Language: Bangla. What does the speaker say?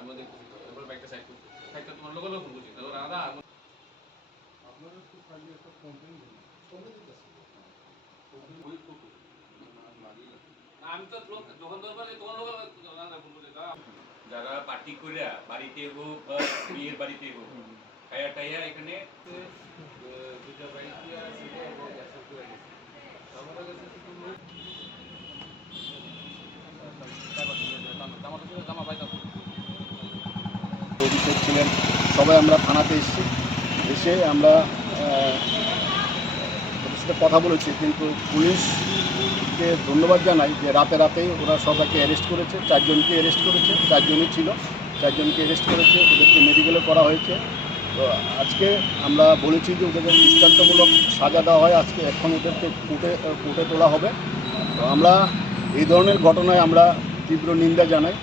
আমি দেখতেছি তো এরপর ব্যাগটা সাইড করতে সাইডটা তোমার লোকাল ফোন করছি তারপর আদা আপনাদের তো খালি একটা কমপ্লেন দিন কমপ্লেন দিতেছি আমি তো লোক যখন দরবার তখন লোকাল আদা ফোন করছি যারা পার্টি করে বাড়িতে হোক বা বিয়ের বাড়িতে হোক টাইয়া টাইয়া এখানে দুটা বাইক দিয়ে ছেলে এবং গ্যাসের করে গেছে আমাদের কাছে শুধু জামা পাইতাম অভিষেক ছিলেন সবাই আমরা থানাতে এসেছি এসে আমরা ওদের সাথে কথা বলেছি, কিন্তু পুলিশকে ধন্যবাদ জানাই যে রাতেই ওরা সবাইকে অ্যারেস্ট করেছে, 4 জনকে অ্যারেস্ট করেছে, 4 জনই ছিল, 4 জনকে অ্যারেস্ট করেছে, ওদেরকে মেডিকেলে করা হয়েছে। তো আজকে আমরা বলেছি যে ওদেরকে দৃষ্টান্তমূলক সাজা দেওয়া হয়, আজকে এখন ওদেরকে কোর্টে তোলা হবে। তো আমরা এই ধরনের ঘটনায় আমরা তীব্র নিন্দা জানাই।